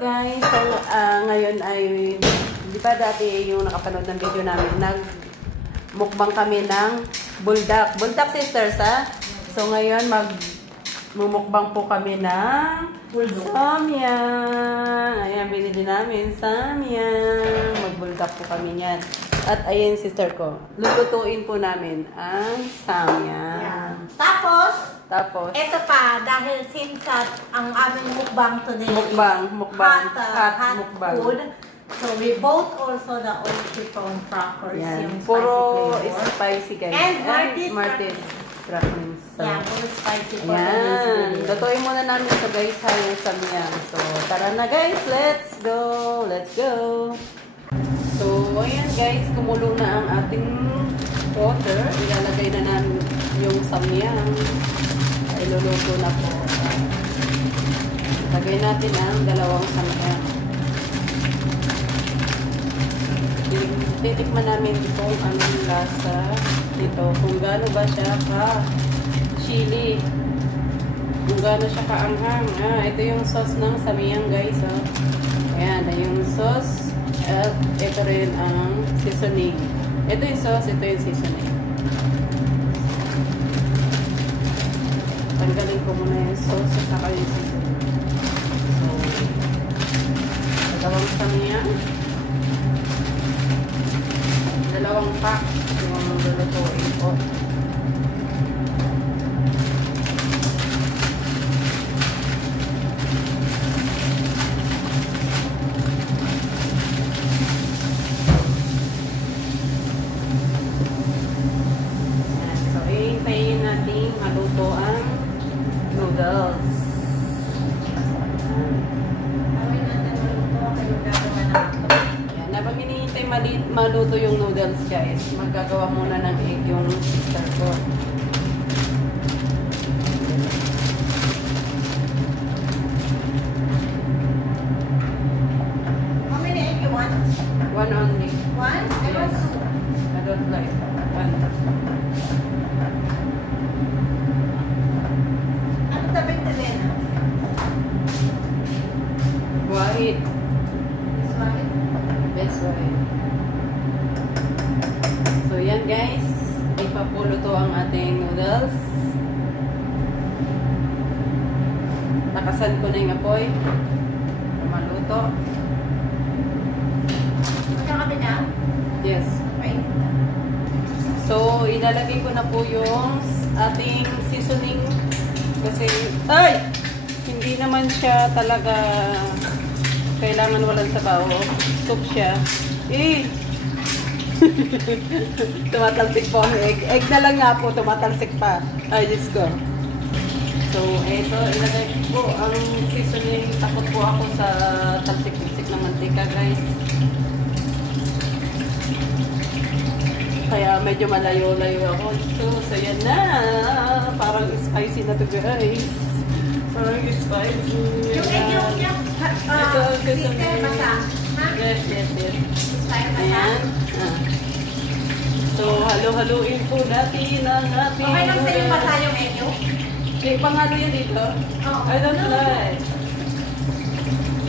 guys, ngayon ay, di ba dati yung nakapanood ng video namin, nagmukbang kami ng buldak. Buldak sisters ha. So ngayon magmumukbang po kami ng samyang. Ayan, binili namin samyang. Magbuldak po kami niyan. At ayan sister ko, lulutuin po namin ang samyang. Tapos, ito pa, dahil since ang aming mukbang today mukbang hot mukbang food, so we both also the old chicken crackers, yan. yung Puro spicy spicy guys. And Marty's crackers. So, yeah, puro spicy for yan. Lutuin muna namin ito guys, yung samyang. So, tara na guys, let's go! So, ayan guys, kumulo na ang ating water. Ilalagay na namin yung samyang. Iluluto na po. Lagay natin ang dalawang samyang. Titikman namin kung anong lasa nito. Kung gaano ba siya ka-chili. Kung gaano siya ka-anghang. Ito yung sauce ng samyang guys. Ayan, yung sauce. At ito rin ang seasoning. Ito yung sauce, ito yung seasoning. Tanggalin ko muna yung sauce at saka yung seasoning. So, dalawang samyang. Dalawang pack yung lulutuin ko. Maluto yung noodles guys. Magagawa muna ng egg yung sister ko. How many egg you want? One only. One? Yes. I don't like one. Ano tabing talena? White. This one? That's right. So, yan guys. Ipapuluto ang ating noodles. Nakasan ko na yung apoy. Maluto. Magkakabi na? Yes. Right. So, ilalagay ko na po yung ating seasoning. Kasi, ay! Hindi naman siya talaga kailangan walang sabaw. Soup siya. Tumatalsik po ang egg. Egg na lang nga po, tumatalsik pa. Ay, Diyos ko. So, ito, ilagay po ang seasoning. Takot po ako sa talsik-talsik ng mantika, guys. Kaya medyo malayo-layo ako. So, yan na. Parang spicy na to, guys. Parang spicy. Yung egg yung ito, seasoning. basa. Yes. Ayan. So, halo-haloin po natin ang ating Okay lang sa yung basa yung egg yung? Pangalo yan dito? I don't like.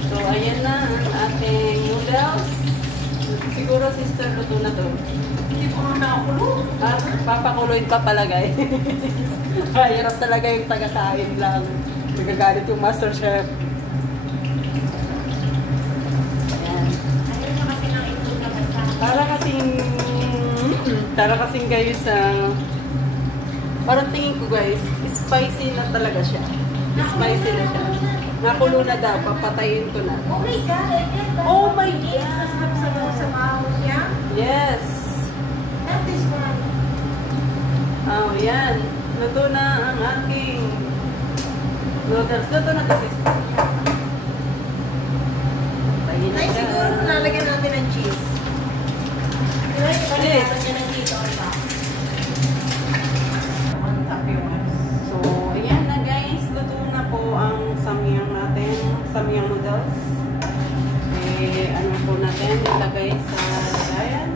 So, ayan na ang ating noodles. Siguro, sister, luto na to. Hindi ko nga nakakulo. Papakuloyin pa pala, guys. Hirap talaga yung taga-kain lang. Nagagalit yung master chef. Tara kasing guys, parang tingin ko guys, spicy na talaga siya. Spicy na siya. Nakulo na daw, papatayin ko na. Oh my God! Oh my God! Sa mahos niya? Yes! Not this one. Oh, yan. Luto na ang aking noodles. Luto na kasi. Patayin na Ay, siya. siguro nalagyan natin ng cheese. Yes. So, ayan na guys. Luto na po ang samyang natin. Samyang noodles. Ano po natin? Ilagay sa lagayan.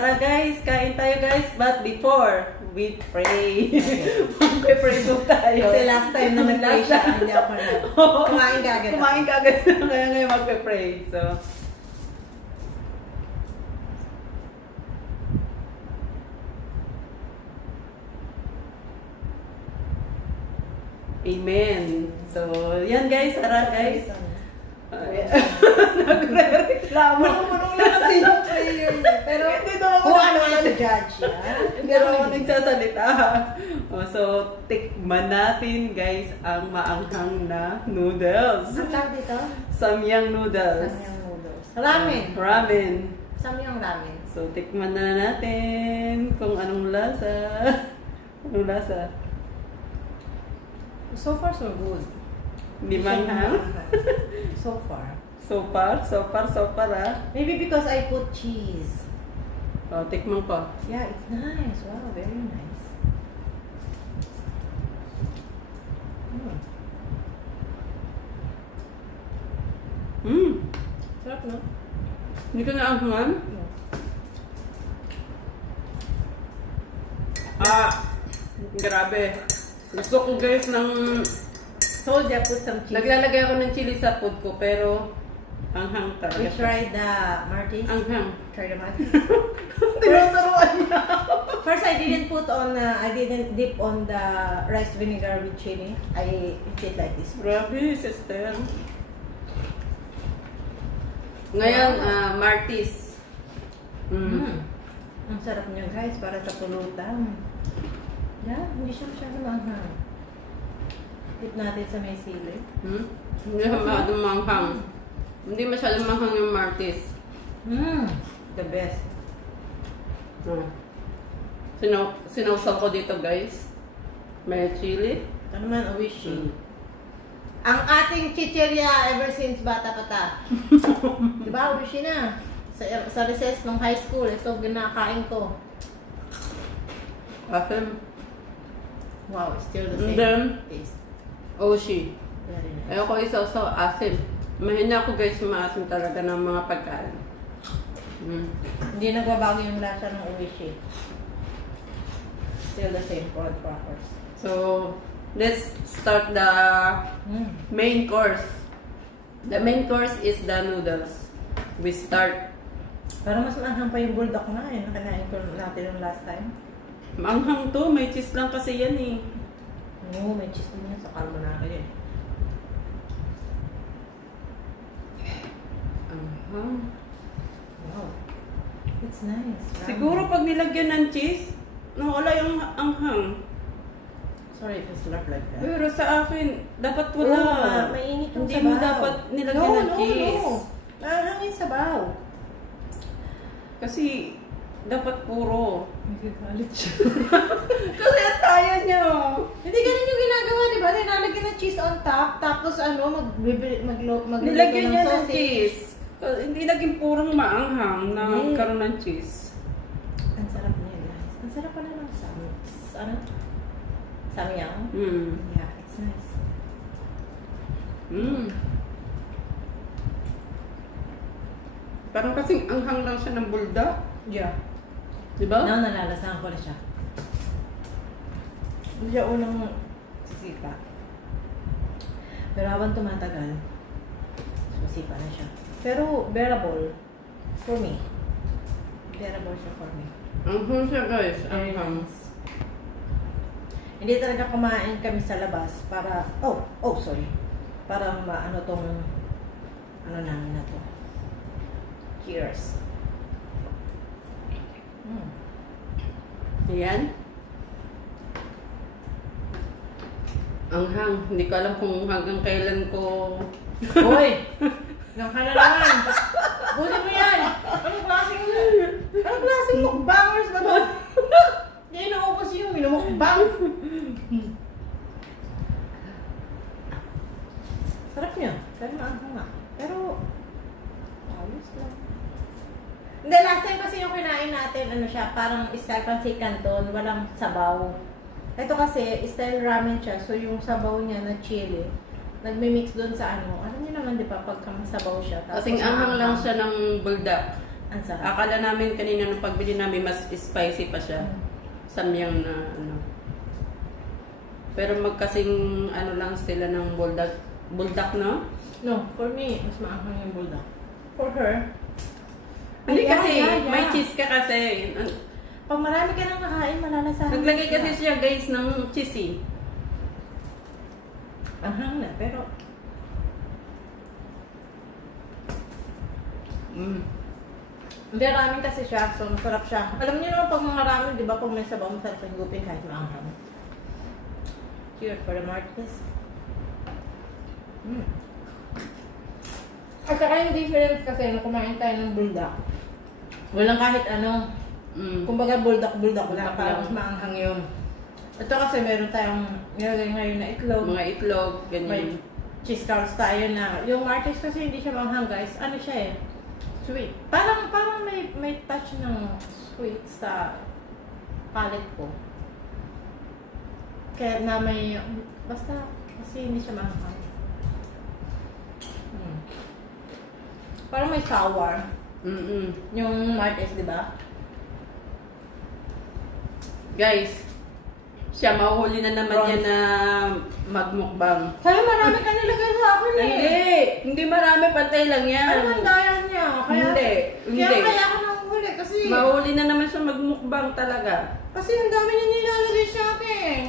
Tara guys, kain tayo guys. But before, we pray. Magpe-pray po tayo. Kasi last time na nag-pray siya, hindi ako na. Kumain ka agad. Kumain ka agad. Kaya ngayon magpe-pray. So, Amen. So, yan guys. Tara guys. Nagre-reklamo. Manong lang kasi yung prayer niya. Pero, hindi daw ako judge yan. Hindi ako nagsasalita. So, tikman natin guys ang maanghang na noodles. Ang tawag dito? Samyang noodles. Samyang noodles. Ramen. Ramen. Samyang ramen. So, tikman na natin kung anong lasa. Anong lasa? So far, so good. Hindi manghang? So far. So far ah. Maybe because I put cheese. Oh, tikman ko. Yeah, it's nice. Wow, very nice. Sarap, no? Hindi ka naanghan? No. Grabe. Gusto ko guys ng... Told you, put some cheese. Naglalagay ako ng chili sa food ko, pero anghang talaga. We tried the Martis. Anghang. Try the Martis. Tinasaruan niya. First, I didn't dip on the rice vinegar with chili. I did like this. Grabe, sister. Ngayon, Martis. Ang sarap niya guys, para sa pulutan. Yeah, hindi siya masyadong manghang. Dip natin sa may sili. Hindi masyadong manghang. Hindi masyadong manghang yung Martis. The best. Sinawsaw ko dito guys. May chili. Ito naman, Oishi. Ang ating chichirya ever since bata pa ta. Diba, Oishi na. Sa recess ng high school, ito ginakain ko. Asim. Wow, it's still the same And then, taste. Oishi. Very nice. Ayoko isaw-saw asim. Mahina ako guys maasim talaga ng mga pagkain. Hindi nagbabago yung lasa ng Oishi. Still the same for crackers. So, let's start the main course. The main course is the noodles. We start. Pero mas maanghang pa yung bulldog na eh. Nakanain ko natin yung last time. Maanghang to. May cheese lang kasi yan eh. Oo, may cheese din yan sa carbonara yun. Wow. It's nice. Siguro pag nilagyan ng cheese, nawala yung anghang. Sorry if I slurp like that. Pero sa akin, dapat wala. Mainit yung Hindi sabaw. mo dapat nilagyan ng cheese. No. Maanghang yung sabaw. Kasi, dapat puro. Nagagalit siya. Kasi ang tayo nyo. Hindi ganun yung ginagawa, di ba? Nilalagyan ng cheese on top, tapos maglagyan Nilagyan ng niya ng sausage. cheese. Hindi naging purong maanghang na karoon ng cheese. Ang sarap niya, guys. Ang sarap pala ng samyang. Yeah, it's nice. Parang kasing anghang lang siya ng buldak. Yeah. Diba? Now, nalalasahan ko na siya. Hindi siya unang sisipa. Pero habang tumatagal, sisipa na siya. Pero bearable for me. Bearable siya for me. Anghang siya guys. Very Anghang. nice. Hindi talaga kumain kami sa labas para, sorry. Para maano tong, ano namin na to. Cheers. Ayan. Anghang. Hindi ko alam kung hanggang kailan ko... Hoy! Nang ka na naman! Bunin mo yan! Anong klaseng mukbangers ba to? Hindi naubos yung minumukbang. Sarap niya. Pero maanghang nga. Pero, ayos lang. Hindi, last time kasi yung kinain natin, ano siya, parang style pancit canton, walang sabaw. Ito kasi, style ramen siya, so yung sabaw niya na chili, nagme-mix doon sa ano. Alam niyo naman, di ba, pagka masabaw siya. Kasing anghang lang siya ng buldak. Ang sarap. Akala namin kanina nung pagbili namin mas spicy pa siya. Samyang na ano. Pero magkasing ano lang sila ng buldak. Buldak, no? No, for me, mas maanghang yung bulldog. For her, Hindi yeah, kasi, yeah. may cheese ka kasi. pag marami ka nang nakain, malalasahan. Naglagay kasi siya guys ng cheese eh. Anghang na, pero hindi, ramen kasi siya, so masarap siya. Alam niyo naman pag mga ramen, di ba, pag may sabaw, masarap yung gupin kahit maanghang. Cheers for the Martis. At saka yung difference kasi nung kumain tayo ng buldak, walang kahit ano. Kumbaga buldak lang, para mas maanghang yun. Ito kasi meron tayong nilagay ngayon na itlog. Mga itlog, May ganyan. cheese curls tayo na. Yung Martis kasi hindi siya maanghang guys. Ano siya eh? Sweet. Parang may touch ng sweet sa palate ko. Kaya na may, basta kasi hindi siya maanghang. Parang may sour. Yung Martis, di ba? Guys, siya mahuhuli na naman yan na magmukbang. Kaya marami ka nilagay sa akin eh. Hindi marami, pantay lang yan. Ano ang daya niya? Kaya, Hindi. Kaya ako nanguhuli kasi... Mahuli na naman siya magmukbang talaga. Kasi ang dami niya nilalagay sa akin.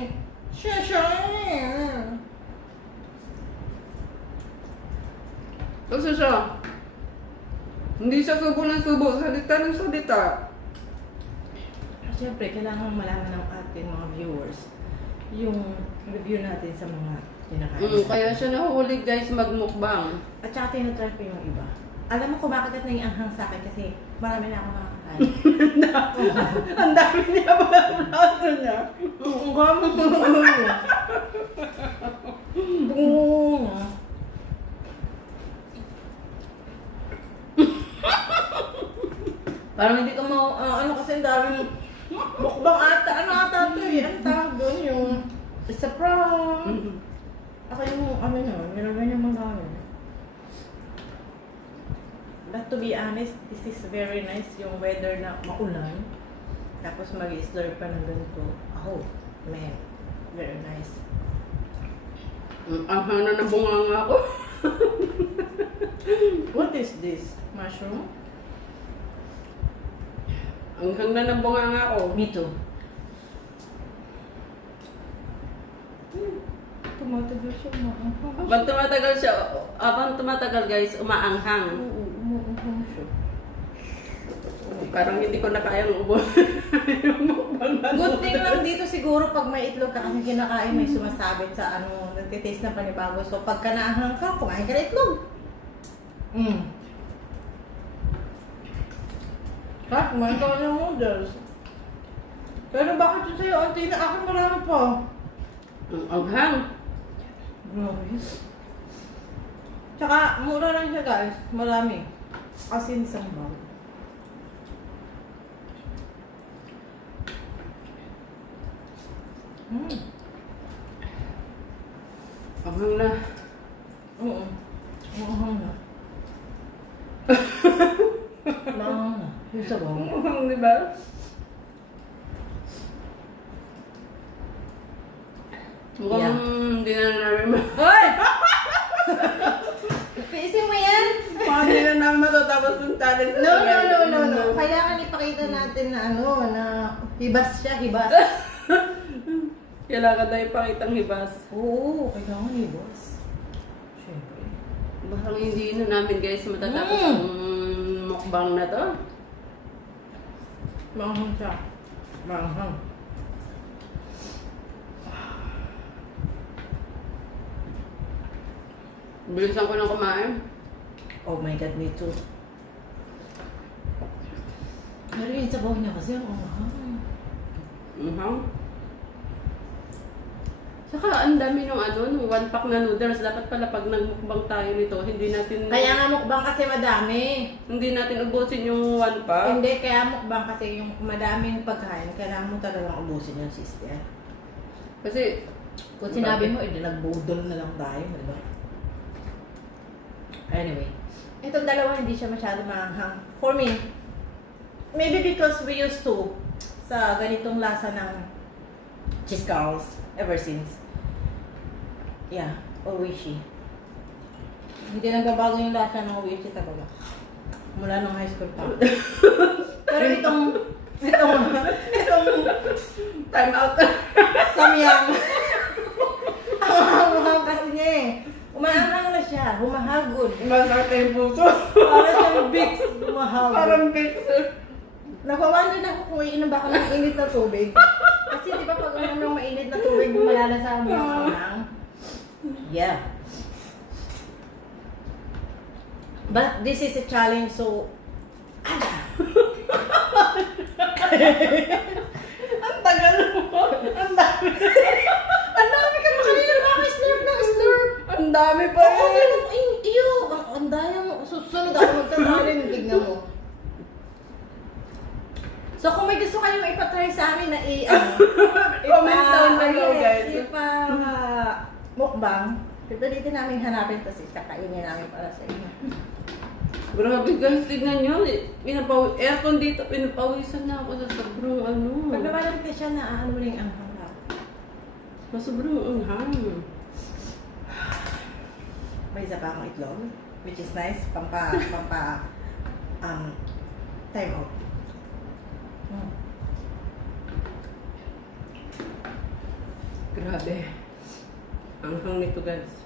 Siya. Kasi siya, hindi siya subo ng subo, salita ng salita. Siyempre, kailangan malaman ng ating mga viewers yung review natin sa mga kinakain. Kaya siya nahuhuli guys magmukbang. At saka tinatry ko yung iba. Alam mo, kumakagat na yung anghang sa akin kasi marami na ako nakakain. Ang dami niya ba ang braso niya? Ang gamit ko. Parang hindi ko ano kasi ang daming mukbang ata. Ano ata ito eh? Ano tawag doon yung it's a prank. Ako yung ano nyo, nilagay niya mga But to be honest, this is very nice yung weather na maulan. Tapos mag-slurp pa ng ganito. Oh, man. Very nice. Ang hana ng bunganga ko. What is this? Mushroom? Ang hana ng bunganga ko. Me too. Tumatagal siya umaanghang. Habang tumatagal guys, umaanghang. Oo, umaanghang siya. Parang hindi ko na kayang ubos. Good thing lang dito siguro pag may itlog ka kasi kinakain, may sumasabit sa ano, nagtitaste ng panibago. So pagka naanghang ka, kumain ka na itlog. Ha? Kumain ka ng noodles. Pero bakit yun sa'yo? Auntie na akin marami pa. Ang anghang. Grabe. Tsaka, mura lang siya guys. Marami. Asin sambaw. Anghang na. Oo. Maanghang na. Maanghang na. Yung sabaw. Anghang, di ba? Mukhang hindi na namin Hoy! Tiisin mo yan? mukhang hindi na namin matatapos ng challenge. No. Kailangan ipakita natin na ano, na hibas siya, hibas. Kailangan na ipakitang hibas. Oo, kailangan hibas. Siyempre. Baka hindi na namin guys matatapos ang mukbang na to. Maanghang siya. Maanghang. Bilisan ko ng kumain. Oh my God, me too. Pero yung sabaw niya kasi ang anghang. Saka ang dami nung nung one pack na noodles. Dapat pala pag nagmukbang tayo nito, hindi natin Kaya nga mukbang kasi madami. hindi natin ubusin yung one pack. Hindi, kaya mukbang kasi yung madaming pagkain, kailangan mo talagang ubusin yung sister. Kasi Kung sinabi mo, nagbudol na lang tayo, di ba? Anyway, itong dalawa hindi siya masyado maanghang. For me, maybe because we used to sa ganitong lasa ng cheese curls ever since. Yeah, Oishi. Hindi nagbabago yung lasa ng Oishi talaga. Mula nung high school pa. Pero itong Time out. samyang. Ang kasi niya eh. Umaangang na siya. Humahagod. Masakit yung puso. Parang siyang Vicks. Humahagod. Parang Vicks. Nagwawander na ako kung iinom ba ako ng init na tubig. Kasi di ba pag uminom ng mainit na tubig, malalasahan mo yung angang. Yeah. But this is a challenge, so... Ang tagal mo. Ang dami. Ang dami ka pa kanina nakaslurp. Ang dami pa eh. Iyo, ang daya mo. Susunod ako magkasalin, tignan mo. So kung may gusto kayong ipatry sa amin na comment down below, guys. Mukbang, pipilitin namin hanapin kasi kakainin namin para sa inyo. Grabe guys, tignan nyo. Aircon dito, pinapawisan na ako sa sobrang ano. Pag namalapit na siya na ano rin ang hanap. Sobrang anghang. May isa pa akong itlog, which is nice, time out. Grabe. Anghang nito guys.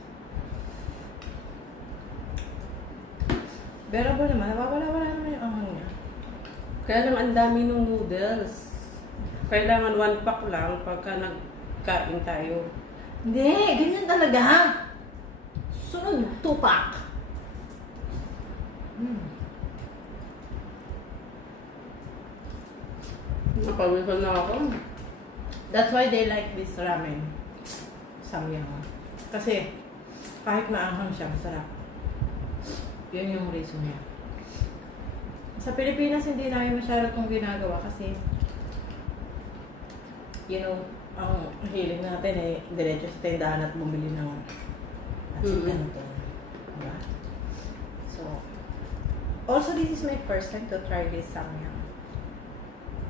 Bearable naman, nawawala-wala naman yung anghang niya. Kaya lang ang dami ng noodles. Kailangan 1 pack lang pagka nagkain tayo. Hindi, ganyan talaga. Sunod, 2 pack. Napawisan na ako. That's why they like this ramen. Samyang. Kasi kahit maanghang siya, masarap. Yun yung reason niya. Sa Pilipinas, hindi namin masyado itong ginagawa kasi you know, ang hiling natin eh, diretso sa tindahan at bumili ng kanton. Diba? So, also this is my first time to try this samyang.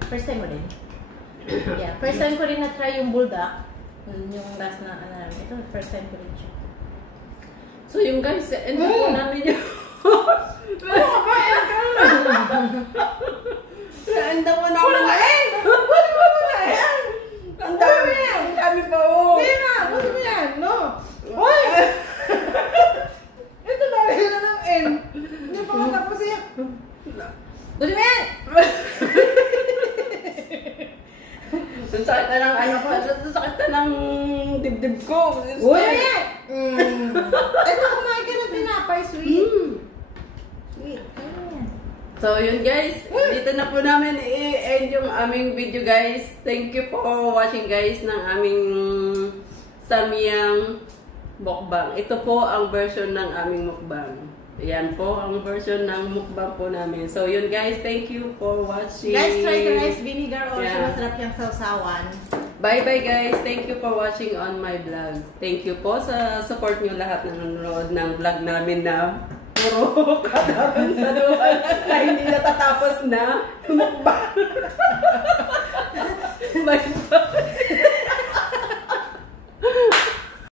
First time mo din? Yeah, first time ko rin na-try yung buldak. Yung last na, ito, first time ko rin siya. So yung guys, end po namin yung... End po namin. Wala ka end! Pwede mo muna yan! Ang dami yan! Ang dami pa oh! Hindi na! Pwede mo yan! No! Uy! Ito na rin na ng end! Hindi pa matapos yan! Pwede mo yan! Sakit na ng ano ko, sakit na ng dibdib ko. Uy! Yan! Ito, kumain ka ng tinapay, sweet. Sweet. So yun guys, dito na po namin i-end yung aming video guys. Thank you for watching guys ng aming samyang mukbang. Ito po ang version ng aming mukbang. Ayan po ang version ng mukbang po namin. So yun guys, thank you for watching. Guys, try the rice vinegar also. Yeah. Masarap yung sausawan. Bye bye guys. Thank you for watching on my vlog. Thank you po sa support nyo lahat ng nanonood ng vlog namin na puro kadaban sa luwan na hindi natatapos na mukbang. Bye.